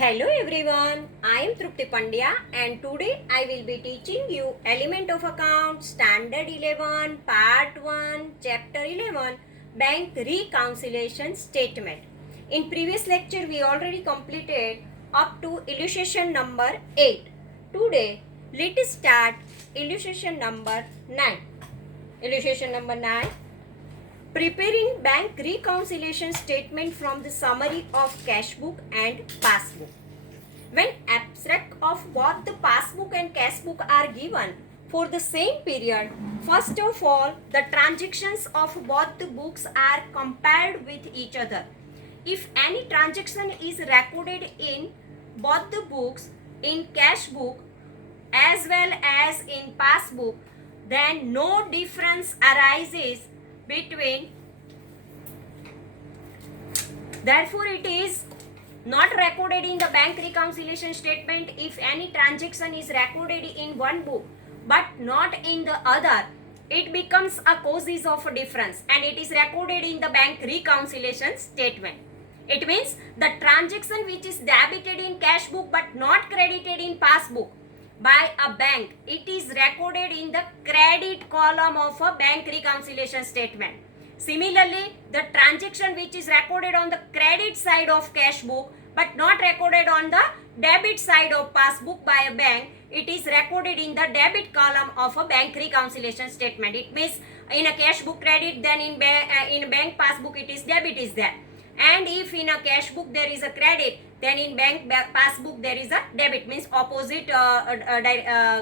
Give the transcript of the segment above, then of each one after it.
Hello everyone, I am Trupti Pandya and today I will be teaching you Element of Account Standard 11 Part 1 Chapter 11 Bank Reconciliation Statement. In previous lecture we already completed up to illustration number 8. Today let us start illustration number 9. Illustration number 9. Preparing bank reconciliation statement from the summary of cash book and passbook. When abstract of both the passbook and cash book are given for the same period, first of all, the transactions of both the books are compared with each other. If any transaction is recorded in both the books, in cash book as well as in passbook, then no difference arises between. Therefore, it is not recorded in the bank reconciliation statement if any transaction is recorded in one book but not in the other. It becomes a causes of a difference and it is recorded in the bank reconciliation statement. It means the transaction which is debited in cash book but not credited in passbook by a bank, it is recorded in the credit column of a bank reconciliation statement. Similarly, the transaction which is recorded on the credit side of cash book but not recorded on the debit side of passbook by a bank, it is recorded in the debit column of a bank reconciliation statement. It means in a cash book credit, then in bank passbook it is debit is there. And if in a cash book there is a credit, then in bank passbook there is a debit, means opposite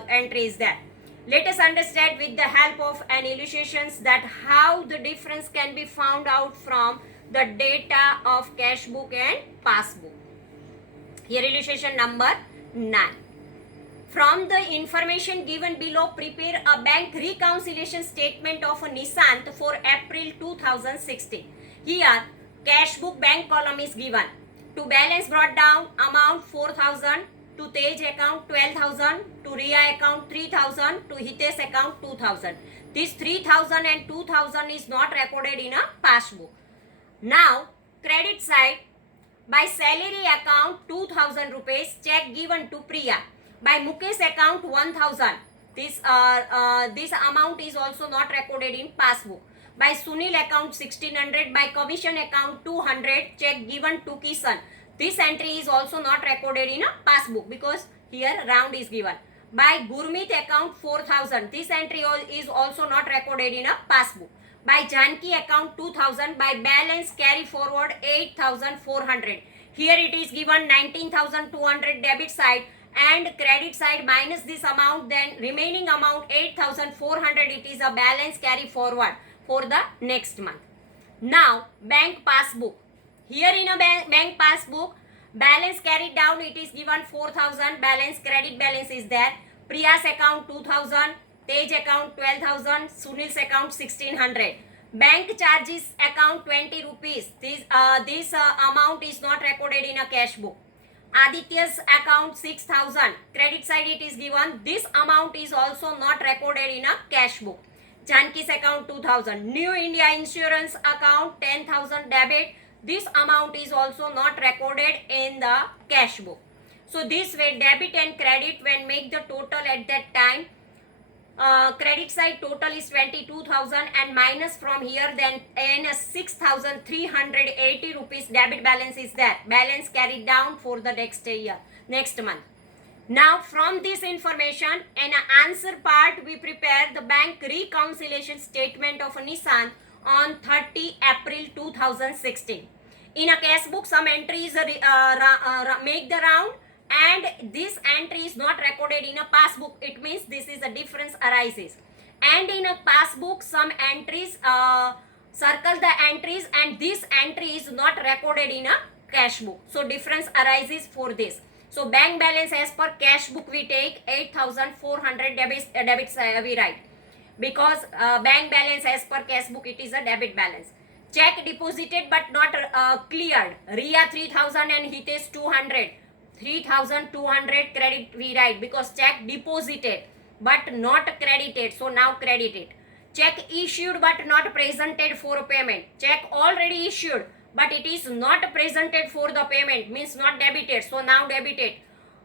entry is there. Let us understand with the help of an illustrations that how the difference can be found out from the data of cash book and passbook. Here illustration number 9. From the information given below, prepare a bank reconciliation statement of Nishant for April 2016. Here cash book bank column is given. To balance brought down amount 4,000, to Tej account 12,000, to Ria account 3,000, to Hitesh account 2,000. This 3,000 and 2,000 is not recorded in a passbook. Now credit side, by salary account 2,000 rupees, check given to Priya. By Mukesh account 1,000. This amount is also not recorded in passbook. By Sunil account 1,600. By commission account 200, check given to Kishan. This entry is also not recorded in a passbook because here round is given. By Gurmeet account 4,000. This entry is also not recorded in a passbook. By Janki account 2,000. By balance carry forward 8,400. Here it is given 19,200 debit side and credit side minus this amount, then remaining amount 8,400, it is a balance carry forward for the next month. Now bank passbook. Here in a bank passbook, balance carried down, it is given 4,000, balance credit balance is there. Priya's account 2,000, Tej account 12,000, Sunil's account 1,600. Bank charges account 20 rupees. This amount is not recorded in a cash book. Aditya's account 6,000. Credit side it is given. This amount is also not recorded in a cash book. Janki's account 2,000. New India Insurance account 10,000 debit. This amount is also not recorded in the cash book. So this way debit and credit when make the total at that time, credit side total is 22,000 and minus from here, then in 6,380 rupees debit balance is there. Balance carried down for the next month. Now from this information, an answer part we prepare the bank reconciliation statement of Nishant on 30 April 2016. In a cash book, some entries make the round and this entry is not recorded in a passbook. It means this is a difference arises. And in a passbook, some entries circle the entries and this entry is not recorded in a cash book. So difference arises for this. So bank balance as per cash book we take 8,400 debits we write. Because bank balance as per cash book it is a debit balance. Check deposited but not cleared. Ria 3,000 and Hitesh 200. 3,200 credit we write because check deposited but not credited. So now credited. Check issued but not presented for payment. Check already issued but it is not presented for the payment, means not debited, so now debited.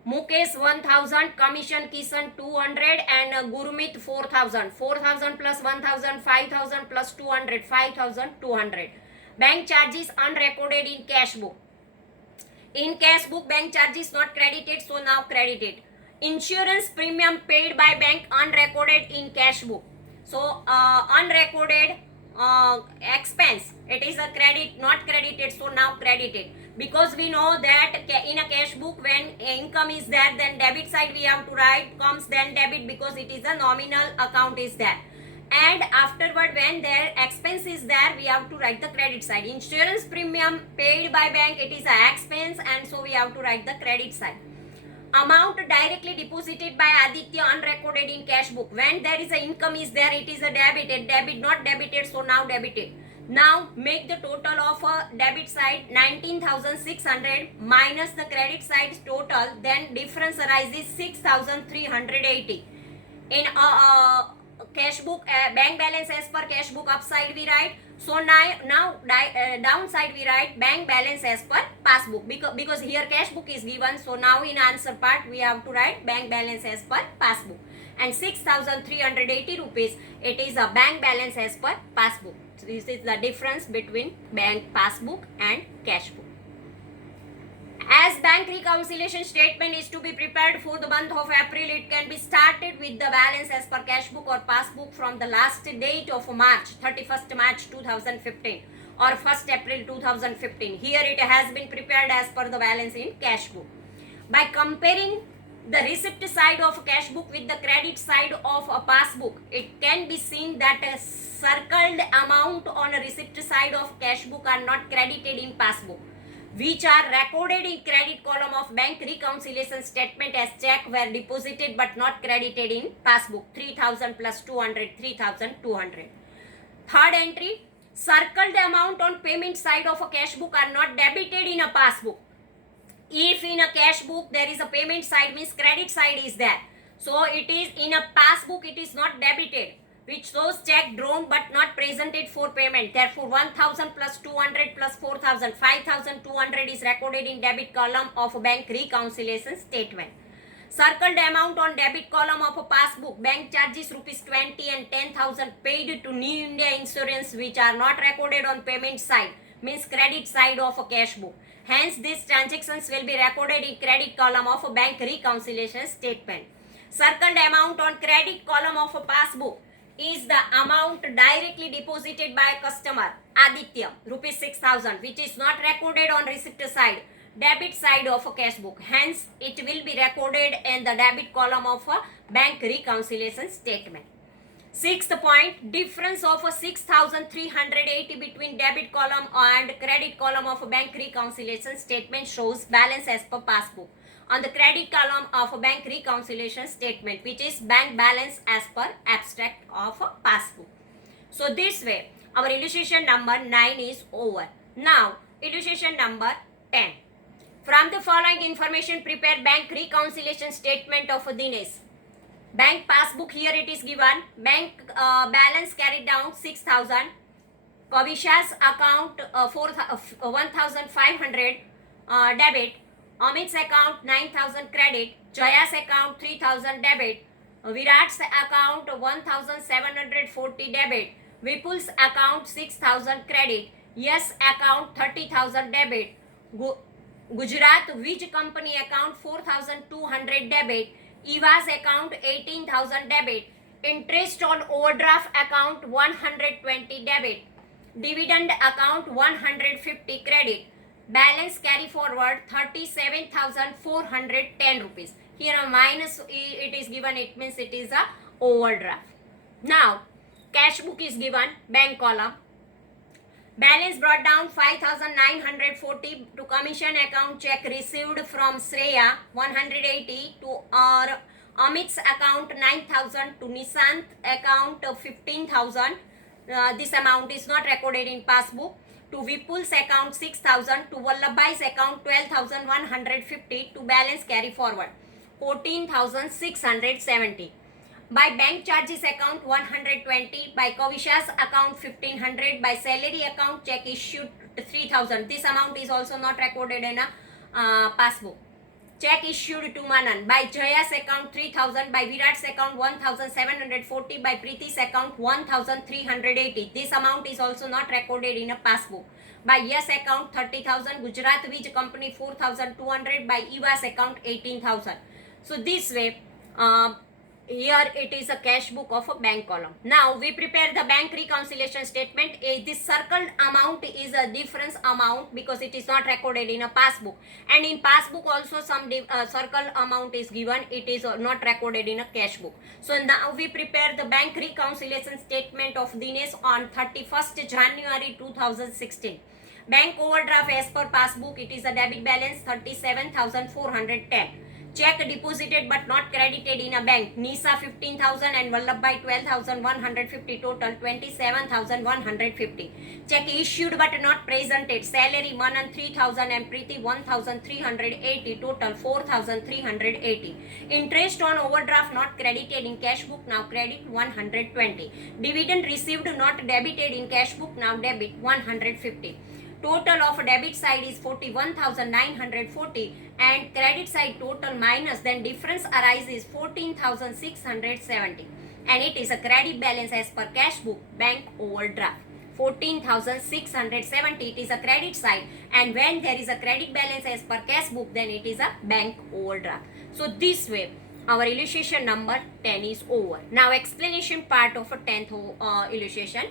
Mukesh 1000, commission Kishan 200, and Gurmeet 4000. 4000 plus 1000, 5000 plus 200, 5200. Bank charges unrecorded in cash book. In cash book, bank charges not credited, so now credited. Insurance premium paid by bank unrecorded in cash book. So unrecorded expense, it is a credit, not credited, so now credited. Because we know that in a cash book, when income is there, then debit side we have to write, comes then debit, because it is a nominal account is there. And afterward, when their expense is there, we have to write the credit side. Insurance premium paid by bank, it is a expense, and so we have to write the credit side. Amount directly deposited by Aditya unrecorded in cash book. When there is a income is there, it is a debit, and debit not debited, so now debited. Now make the total of a debit side 19,600 minus the credit side total, then difference arises 6,380. In cash book, bank balance as per cash book upside we write. So now downside we write bank balance as per passbook, because here cash book is given. So now in answer part we have to write bank balance as per passbook, and 6,380 rupees, it is a bank balance as per passbook. So this is the difference between bank passbook and cash book. As bank reconciliation statement is to be prepared for the month of April, it can be started with the balance as per cash book or passbook from the last date of March, 31st March 2015 or 1st April 2015. Here it has been prepared as per the balance in cash book. By comparing the receipt side of a cash book with the credit side of a passbook, it can be seen that a circled amount on a receipt side of cash book are not credited in passbook, which are recorded in credit column of bank reconciliation statement as check were deposited but not credited in passbook. 3,000 plus 200, 3,200. Third entry, circled amount on payment side of a cash book are not debited in a passbook. If in a cash book there is a payment side, means credit side is there, so it is in a passbook, it is not debited, which shows check drawn but not presented for payment. Therefore 1,000 plus 200 plus 4,000, 5,200 is recorded in debit column of bank reconciliation statement. Circled amount on debit column of a passbook, bank charges rupees 20 and 10,000 paid to New India Insurance, which are not recorded on payment side, means credit side of a cash book. Hence these transactions will be recorded in credit column of a bank reconciliation statement. Circled amount on credit column of a passbook is the amount directly deposited by a customer Aditya, rupees 6,000, which is not recorded on receipt side, debit side of a cash book. Hence it will be recorded in the debit column of a bank reconciliation statement. Sixth point, difference of a 6,380 between debit column and credit column of a bank reconciliation statement shows balance as per passbook on the credit column of a bank reconciliation statement, which is bank balance as per abstract of a passbook. So this way our illustration number 9 is over. Now illustration number 10. From the following information, prepare bank reconciliation statement of Dinesh. Bank passbook, here it is given. Bank balance carried down 6,000. Kavisha's account 1,500 debit. Amit's account 9,000 credit. Jaya's account 3,000 debit. Virat's account 1,740 debit. Vipul's account 6,000 credit. Yes account 30,000 debit. Gujarat Wij company account 4,200 debit. Eva's account 18,000 debit. Interest on overdraft account 120 debit. Dividend account 150 credit. Balance carry forward 37,410 rupees. Here a minus it is given, it means it is a overdraft. Now cash book is given, bank column. Balance brought down 5,940 to commission account, check received from Shreya 180 to Amit's account 9,000 to Nishant account 15,000. This amount is not recorded in passbook. To Vipul's account 6,000, to Vallabhai's account 12,150, to balance carry forward 14,670. By bank charges account 120, by Kavisha's account 1,500, by salary account check issued 3,000. This amount is also not recorded in a passbook. Check issued to Manan by Jaya's account 3,000, by Virat's account 1,740, by Preeti's account 1,380. This amount is also not recorded in a passbook. By Yes account 30,000, Gujarat Wij Company 4,200, by Eva's account 18,000. So this way, here it is a cash book of a bank column. Now we prepare the bank reconciliation statement. This circled amount is a difference amount because it is not recorded in a passbook, and in passbook also some circled amount is given. It is not recorded in a cash book. So now we prepare the bank reconciliation statement of Dinesh on 31st January 2016. Bank overdraft as per passbook, it is a debit balance 37,410. Check deposited but not credited in a bank. Nisa 15,000 and Vallabhbhai 12,150, total 27,150. Check issued but not presented. Salary Manan 3,000 and Preeti 1,380, total 4,380. Interest on overdraft not credited in cash book, now credit 120. Dividend received not debited in cash book, now debit 150. Total of debit side is 41,940 and credit side total minus, then difference arises 14,670, and it is a credit balance as per cash book, bank overdraft 14,670. It is a credit side, and when there is a credit balance as per cash book, then it is a bank overdraft. So this way our illustration number 10 is over. Now explanation part of a 10th illustration.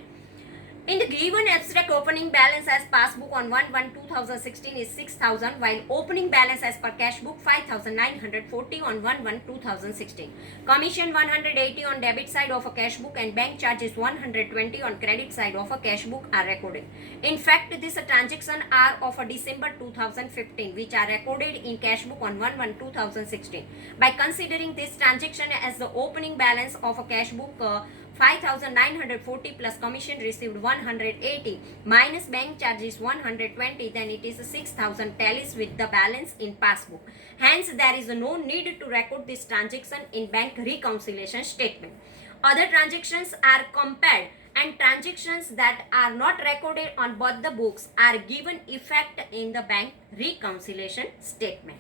In the given abstract, opening balance as passbook on 1/1/2016 is 6,000, while opening balance as per cash book 5,940 on 1/1/2016. Commission 180 on debit side of a cash book and bank charges 120 on credit side of a cash book are recorded. In fact, this transaction are of a December 2015, which are recorded in cash book on 1/1/2016. By considering this transaction as the opening balance of a cash book, 5,940 plus commission received 180 minus bank charges 120, then it is 6,000 tallies with the balance in passbook. Hence, there is no need to record this transaction in bank reconciliation statement. Other transactions are compared, and transactions that are not recorded on both the books are given effect in the bank reconciliation statement.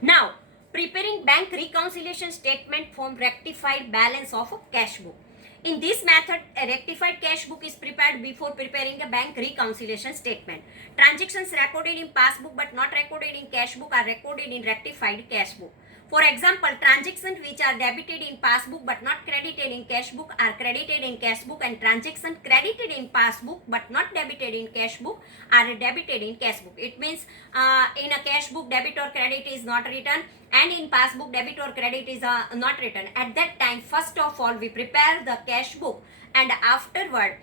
Now, preparing bank reconciliation statement from rectified balance of a cash book. In this method, a rectified cash book is prepared before preparing a bank reconciliation statement. Transactions recorded in passbook but not recorded in cash book are recorded in rectified cash book. For example, transactions which are debited in passbook but not credited in cash book are credited in cash book, and transactions credited in passbook but not debited in cash book are debited in cash book. It means in a cash book debit or credit is not written, and in passbook debit or credit is not written. At that time, first of all, we prepare the cash book, and afterward,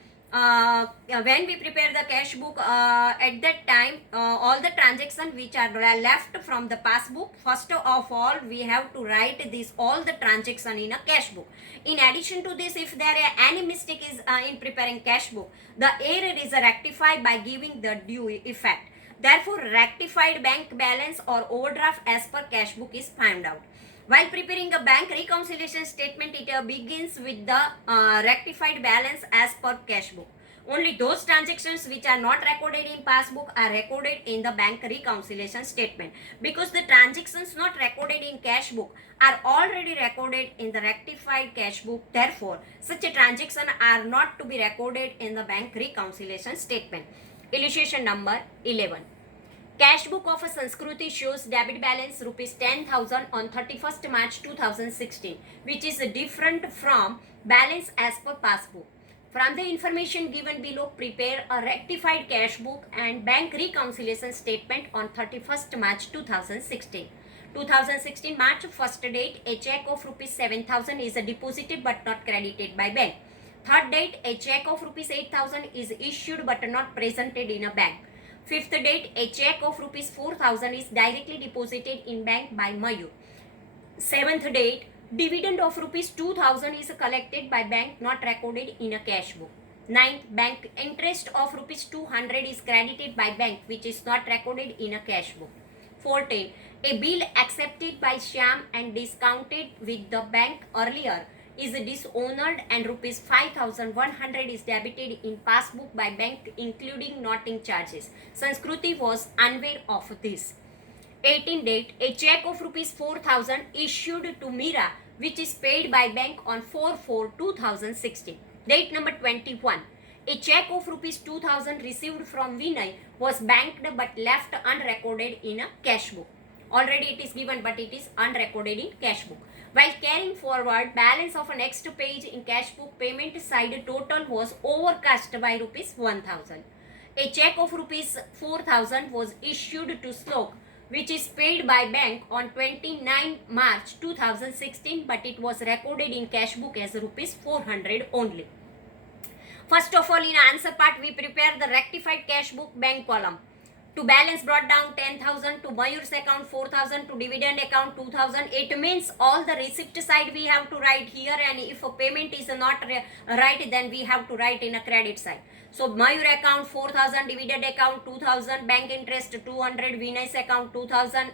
when we prepare the cash book, at that time, all the transactions which are left from the passbook, first of all, we have to write this all the transaction in a cash book. In addition to this, if there are any mistake is in preparing cash book, the error is rectified by giving the due effect. Therefore, rectified bank balance or overdraft as per cash book is found out. While preparing a bank reconciliation statement, it begins with the rectified balance as per cash book. Only those transactions which are not recorded in passbook are recorded in the bank reconciliation statement, because the transactions not recorded in cash book are already recorded in the rectified cash book. Therefore, such a transaction are not to be recorded in the bank reconciliation statement. Illustration number 11. Cash book of a Sanskruti shows debit balance rupees 10,000 on 31st March 2016, which is different from balance as per passbook. From the information given below, prepare a rectified cash book and bank reconciliation statement on 31st March 2016. 2016 March 1st date, a check of rupees 7,000 is deposited but not credited by bank. Third date, a check of rupees 8,000 is issued but not presented in a bank. Fifth date, a check of rupees 4,000 is directly deposited in bank by Mayur. Seventh date, dividend of rupees 2,000 is collected by bank, not recorded in a cash book. Ninth, bank interest of rupees 200 is credited by bank, which is not recorded in a cash book. 14, a bill accepted by Shyam and discounted with the bank earlier is dishonored and rupees 5100 is debited in passbook by bank including noting charges. Sanskruti was unaware of this. 18 date, a check of rupees 4000 issued to Mira which is paid by bank on 4/4/2016. Date number 21. A check of rupees 2000 received from Vinay was banked but left unrecorded in a cash book. Already it is given but it is unrecorded in cash book. While carrying forward balance of a next page in cash book, payment side total was overcast by rupees 1000. A check of rupees 4000 was issued to Slok which is paid by bank on 29 March 2016 but it was recorded in cash book as rupees 400 only. First of all, in answer part, we prepare the rectified cash book bank column. To balance brought down 10,000, to Mayur's account 4,000, to dividend account 2,000. It means all the receipt side we have to write here, and if a payment is not right, then we have to write in a credit side. So Mayur account 4,000, dividend account 2,000, bank interest 200, Vinay's account 2,000,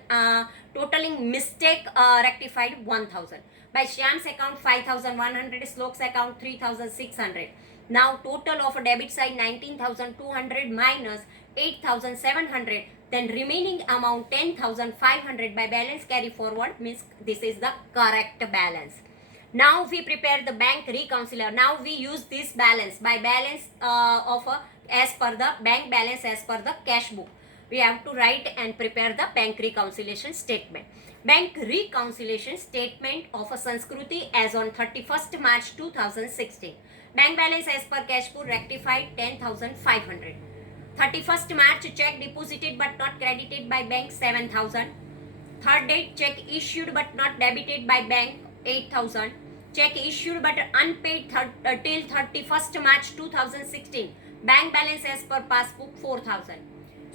totaling mistake rectified 1,000. By Shyam's account 5,100, Slok's account 3,600. Now total of a debit side 19,200 minus 8,700, then remaining amount 10,500 by balance carry forward means this is the correct balance. Now we prepare the bank reconciliation. Now we use this balance by balance as per the bank balance as per the cash book. We have to write and prepare the bank reconciliation statement. Bank reconciliation statement of a Sanskruti as on 31st March 2016. Bank balance as per cash book rectified 10,500. 31st March check deposited but not credited by bank 7,000. Third date check issued but not debited by bank 8,000. Check issued but unpaid till 31st March 2016. Bank balance as per passbook 4,000.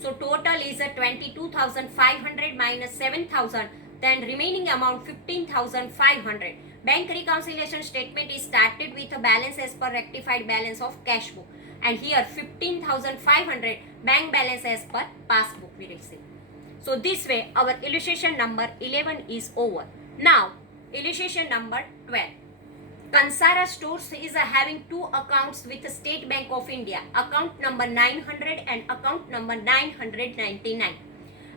So total is a 22,500 minus 7,000. Then remaining amount 15,500. Bank reconciliation statement is started with a balance as per rectified balance of cash book. And here 15,500 bank balance as per passbook we receive. So this way our illustration number 11 is over. Now illustration number 12. Kansara Stores is having two accounts with the State Bank of India. Account number 900 and account number 999.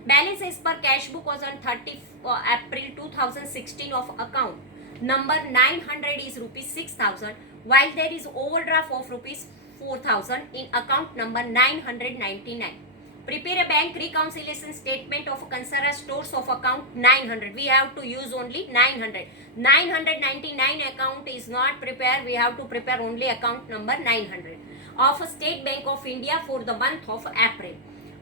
Balance as per cash book was on 30 April 2016 of account. Number 900 is rupees 6,000 while there is overdraft of rupees 4,000 in account number 999. Prepare a bank reconciliation statement of Kansara Stores of account 900. We have to use only 900. 999 account is not prepared. We have to prepare only account number 900 of State Bank of India for the month of April.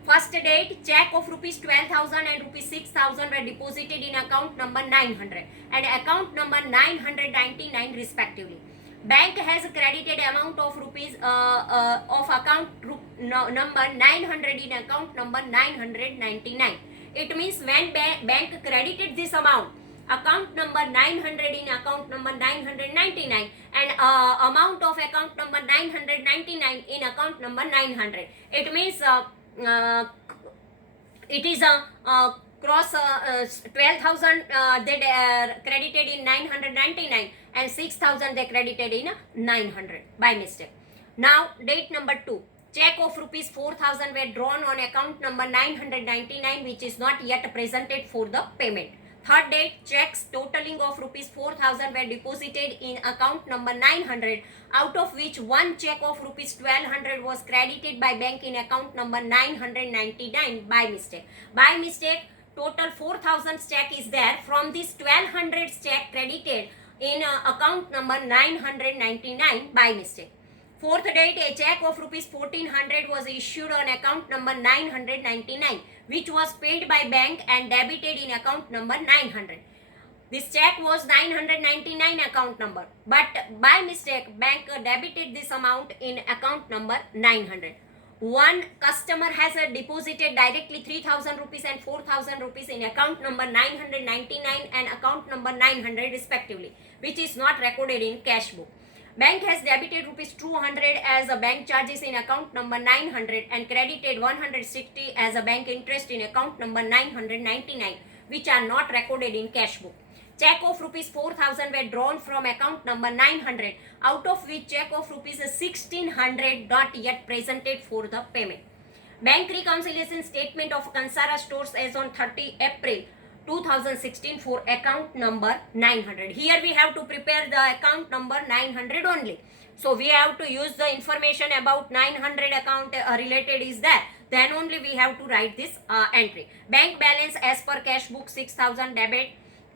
First date, check of rupees 12,000 and rupees 6,000 were deposited in account number 900 and account number 999 respectively. Bank has credited amount of rupees of account number 900 in account number 999. It means when bank credited this amount, account number 900 in account number 999 and amount of account number 999 in account number 900. It means it is a cross 12,000 they credited in 999 and 6,000 they credited in 900 by mistake. Now date number 2. Check of rupees 4,000 were drawn on account number 999 which is not yet presented for the payment. Third date, checks totaling of rupees 4,000 were deposited in account number 900 out of which one check of rupees 1,200 was credited by bank in account number 999 by mistake. By mistake, total 4,000 check is there. From this 1,200 check credited in account number 999 by mistake. Fourth date, a check of rupees 1,400 was issued on account number 999 which was paid by bank and debited in account number 900. This check was 999 account number but by mistake bank debited this amount in account number 900. One customer has deposited directly 3,000 rupees and 4,000 rupees in account number 999 and account number 900 respectively which is not recorded in cash book. Bank has debited rupees 200 as a bank charges in account number 900 and credited 160 as a bank interest in account number 999 which are not recorded in cash book. check of rupees 4000 were drawn from account number 900, out of which check of rupees 1600 not yet presented for the payment. Bank reconciliation statement of Kansara stores as on 30 April 2016 for account number 900. Here we have to prepare the account number 900 only. So we have to use the information about 900 account related is there. Then only we have to write this entry. Bank balance as per cash book 6000 debit.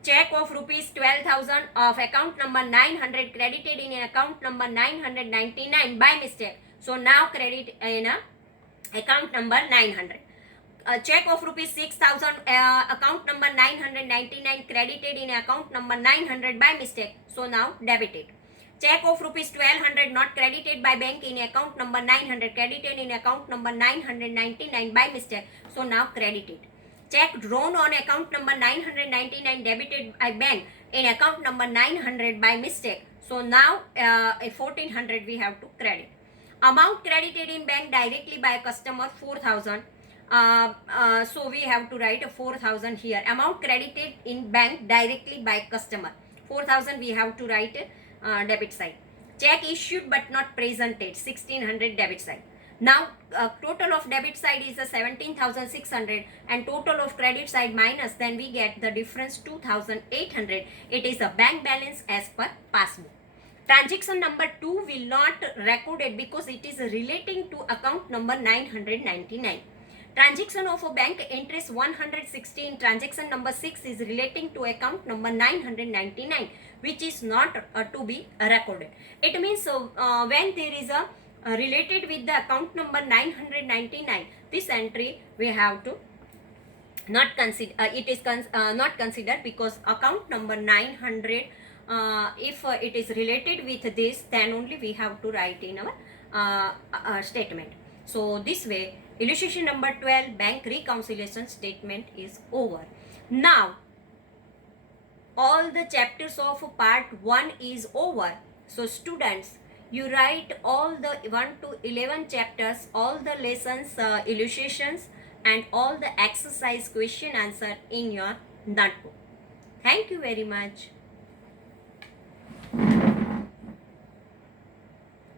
Check of rupees 12,000 of account number 900 credited in account number 999 by mistake. So now credit in account number 900. Check of rupees 6,000 account number 999 credited in account number 900 by mistake. So now debited. Check of rupees 1200 not credited by bank in account number 900 credited in account number 999 by mistake. So now credited. Check drawn on account number 999 debited by bank in account number 900 by mistake. So now 1400 we have to credit. Amount credited in bank directly by customer 4000. So we have to write 4000 here. Amount credited in bank directly by customer 4000 we have to write debit side. Check issued but not presented 1600 debit side. Now total of debit side is 17,600 and total of credit side minus, then we get the difference 2,800. It is a bank balance as per passbook. Transaction number 2 will not recorded because it is relating to account number 999. Transaction of a bank interest 116, transaction number 6 is relating to account number 999, which is not to be recorded. It means when there is a related with the account number 999, this entry we have to not consider. It is not considered because account number 900, if it is related with this, then only we have to write in our statement. So this way, illustration number 12, bank reconciliation statement is over. Now, all the chapters of part 1 is over. So students, you write all the 1 to 11 chapters, all the lessons, illustrations and all the exercise question answer in your notebook. Thank you very much.